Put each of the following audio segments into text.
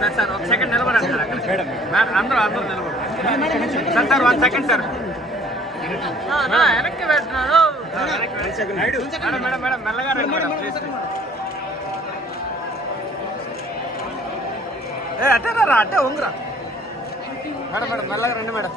Sir sir ఒక second నిలబడండి sir అక్కడ మేడం అందరూ నిలబడండి సార్ సార్ 1 సెకండ్ సార్ వెనక్కి పెట్టినారు మేడం మేడం మేడం మెల్లగా రండి మేడం ప్లీజ్ అట్టే రా అట్టే ఉంగురా మేడం మేడం మెల్లగా రండి మేడం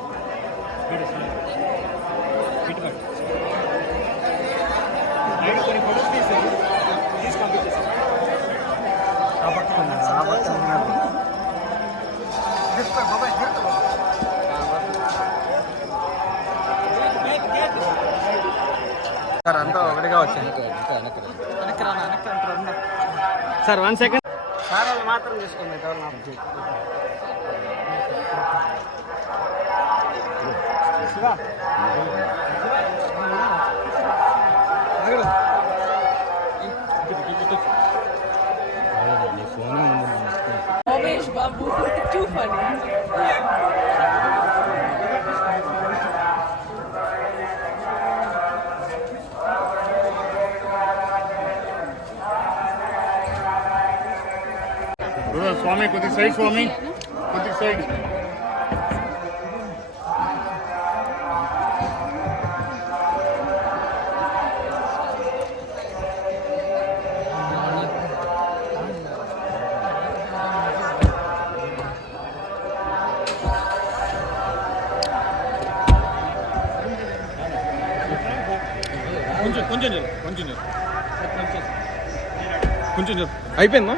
సార్ అంతా ఒకటిగా వచ్చింది సార్ 1 సెకండ్ సార్ వాళ్ళు మాత్రం తీసుకోండి Ramesh Babu, too funny. Swami, కొద్ది సైడ్ స్వామి కొద్ది సైడ్ కొంచెం అయిపోయిందా